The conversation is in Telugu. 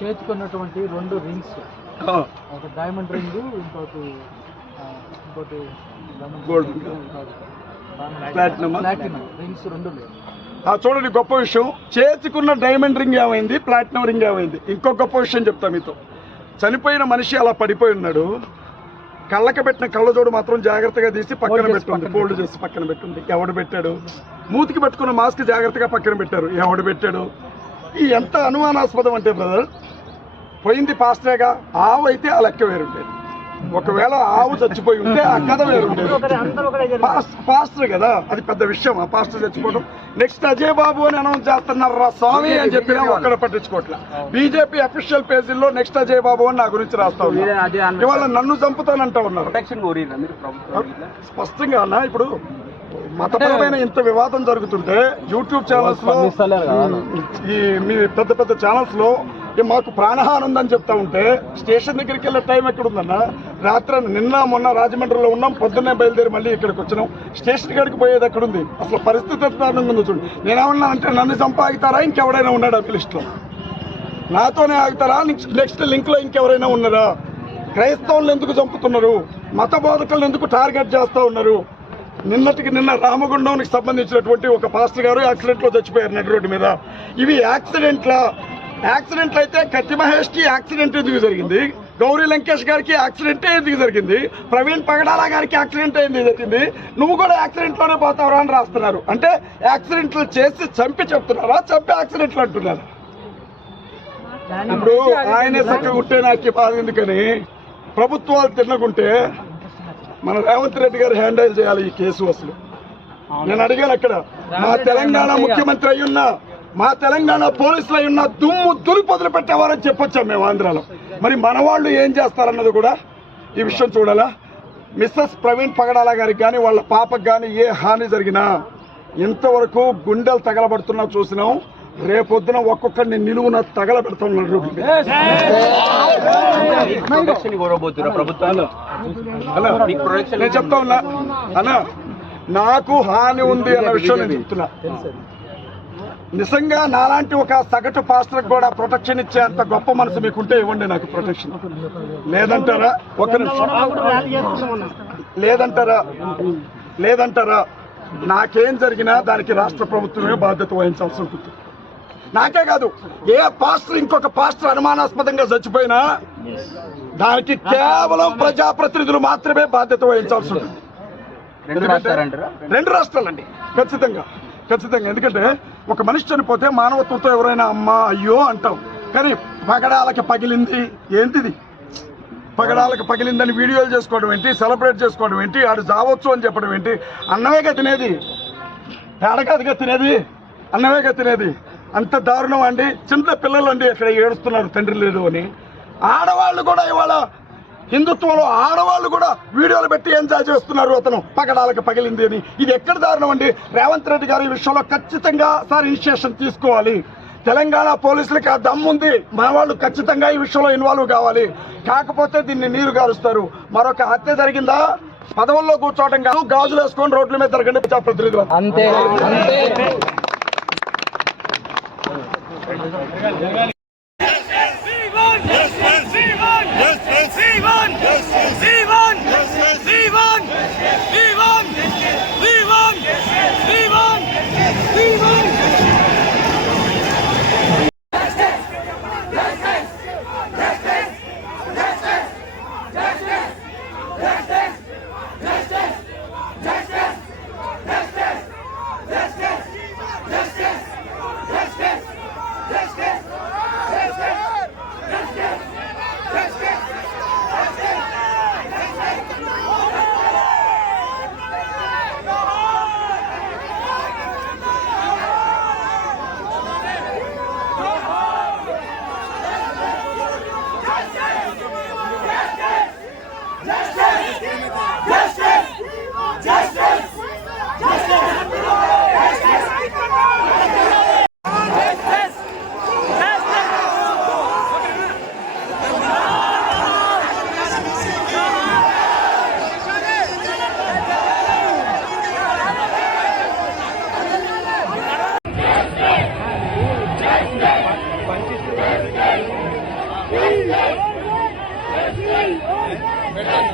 చేతికున్నటువంటి 2 రింగ్స్, ఒక డైమండ్ రింగ్, ఇంకోటి గోల్డ్ ప్లాటినం రింగ్స్ 2 లేవు. చూడండి, గొప్ప విషయం. చేతికున్న డైమండ్ రింగ్ ఏమైంది, ప్లాటినం రింగ్ ఏమైంది? ఇంకో గొప్ప విషయం చెప్తా మీతో. చనిపోయిన మనిషి అలా పడిపోయి ఉన్నాడు. కళ్ళకి పెట్టిన కళ్ళజోడు మాత్రం జాగ్రత్తగా తీసి పక్కన పెట్టుంది, ఫోల్డ్ చేసి పక్కన పెట్టుంది. ఎవడు పెట్టాడు? మూతికి పెట్టుకున్న మాస్క్ జాగ్రత్తగా పక్కన పెట్టారు. ఎవడు పెట్టాడు? ఈ ఎంత అనుమానాస్పదం అంటే బ్రదర్, పోయింది పాస్టరేగా. ఆవు అయితే ఆ లెక్క వేరుండేది. ఒకవేళ ఆవు చచ్చిపోయి ఉంటే ఆ కథ వేరుండేది. పాస్టర్ కదా, అది పెద్ద విషయం. ఆ పాస్టర్ చచ్చిపోవడం. నెక్స్ట్ అజయ్ బాబు అని అనౌన్స్ చేస్తున్నారు స్వామి అని చెప్పినా ఒక్కడ పట్టించుకోవట్లే. బీజేపీ అఫీషియల్ పేజీల్లో నెక్స్ట్ అజయ్ బాబు అని నా గురించి రాస్తా ఉన్నారు. ఇవాళ నన్ను చంపుతానంటా ఉన్నారు. స్పష్టంగా అన్నా, ఇప్పుడు మతపరమైన ఇంత వివాదం జరుగుతుంటే యూట్యూబ్ ఛానల్స్ లో, ఈ మీ పెద్ద పెద్ద ఛానల్స్ లో మాకు ప్రాణహాని ఉందని చెప్తా ఉంటే స్టేషన్ దగ్గరికి వెళ్ళే టైం ఎక్కడుందన్నా? రాత్రి నిన్న మొన్న రాజమండ్రిలో ఉన్నాం, పొద్దున్నే బయలుదేరి మళ్ళీ ఇక్కడికి వచ్చినాం. స్టేషన్ కాడికి పోయేది ఎక్కడుంది? అసలు పరిస్థితి ఎంత దారుణంగా ఉందో చూడండి. నేనేమన్నా అంటే నన్ను చంపాగుతారా, ఇంకెవరైనా ఉన్నాడా లిస్టులో? నాతోనే ఆగుతారా? నెక్స్ట్ లింక్ లో ఇంకెవరైనా ఉన్నారా? క్రైస్తవులను ఎందుకు చంపుతున్నారు? మత బోధకులను ఎందుకు టార్గెట్ చేస్తూ ఉన్నారు? నిన్నటికి నిన్న రామగుండానికి సంబంధించినటువంటి ఒక పాస్టర్ గారు యాక్సిడెంట్ లో చచ్చిపోయారు నడి రోడ్డు మీద. ఇవి యాక్సిడెంట్లు అయితే కత్తి మహేష్ కి యాక్సిడెంట్ ఎందుకు జరిగింది? గౌరీ లంకేష్ గారికి యాక్సిడెంటే ఎందుకు జరిగింది? ప్రవీణ్ పగడాల గారికి యాక్సిడెంట్ ఎందుకు జరిగింది? నువ్వు కూడా యాక్సిడెంట్ లోనే పోతావరా అని రాస్తున్నారు. అంటే యాక్సిడెంట్లు చేసి చంపి చెప్తున్నారా, చంపి యాక్సిడెంట్లు అంటున్నారు? ఇప్పుడు ఆయనే చక్కగా ఉంటే నాకు బాధ ఎందుకని, ప్రభుత్వాలు తిన్నకుంటే మన రేవంత్ రెడ్డి గారు హ్యాండిల్ చేయాలి ఈ కేసు. అసలు నేను అడిగాను అక్కడ, మా తెలంగాణ ముఖ్యమంత్రి అయ్యున్నా, మా తెలంగాణ పోలీసులు అయ్యున్నా దుమ్ము దులిపొదులు పెట్టేవారని చెప్పొచ్చాం మేము ఆంధ్రాలో. మరి మన వాళ్ళు ఏం చేస్తారన్నది కూడా ఈ విషయం చూడాలా. మిస్సెస్ ప్రవీణ్ పగడాల గారికి కానీ వాళ్ళ పాపకు కానీ ఏ హాని జరిగినా ఇంతవరకు గుండెలు తగలబడుతున్నా చూసినాం. రేపొద్దున ఒక్కొక్కరిని నిలువున తగలబెడుతున్నారు. నేను చెప్తా ఉన్నా అన్నా, నాకు హాని ఉంది అన్న విషయం నేను చెప్తున్నా. నిజంగా నాలాంటి ఒక సగటు పాస్టర్ కూడా ప్రొటెక్షన్ ఇచ్చే అంత గొప్ప మనసు మీకుంటే ఇవ్వండి నాకు ప్రొటెక్షన్. లేదంటారా? ఒక్క నిమిషం. లేదంటారా? నాకేం జరిగినా దానికి రాష్ట్ర ప్రభుత్వమే బాధ్యత వహించాల్సి ఉంటుంది. నాకే కాదు, ఏ పాస్టర్ ఇంకొక పాస్టర్ అనుమానాస్పదంగా చచ్చిపోయినా దానికి కేవలం ప్రజాప్రతినిధులు మాత్రమే బాధ్యత వహించాల్సి ఉంటుంది. 2 రాష్ట్రాలండి, ఖచ్చితంగా. ఎందుకంటే ఒక మనిషి చనిపోతే మానవత్వంతో ఎవరైనా అమ్మా అయ్యో అంటాం. కానీ పగడాలకి పగిలింది ఏంటిది? పగడాలకు పగిలిందని వీడియోలు చేసుకోవడం ఏంటి, సెలబ్రేట్ చేసుకోవడం ఏంటి, ఆడు జావచ్చు అని చెప్పడం ఏంటి? అన్నమేగా తినేది, తేడకాదిగా తినేది, అన్నమేగా తినేది. అంత దారుణం అండి. చిన్న పిల్లలు అండి ఇక్కడ ఏడుస్తున్నారు తండ్రి లేదు అని. ఆడవాళ్ళు కూడా ఇవాళ హిందుత్వంలో ఆడవాళ్ళు కూడా వీడియోలు పెట్టి ఎంజాయ్ చేస్తున్నారు అతను పగడాలకు పగిలింది అని. ఇది ఎక్కడ దారుణం అండి? రేవంత్ రెడ్డి గారు ఈ విషయంలో ఖచ్చితంగా ఇనిషియేషన్ తీసుకోవాలి. తెలంగాణ పోలీసులకి ఆ దమ్ముంది, మన వాళ్ళు ఖచ్చితంగా ఈ విషయంలో ఇన్వాల్వ్ కావాలి. కాకపోతే దీన్ని నీరు గారుస్తారు. మరొక హత్య జరిగిందా, పదవుల్లో కూర్చోవడం కాదు, గాజులు వేసుకొని రోడ్ల మీద తిరగండి ప్రజాప్రతినిధులు. అంతే. పెట్టండి.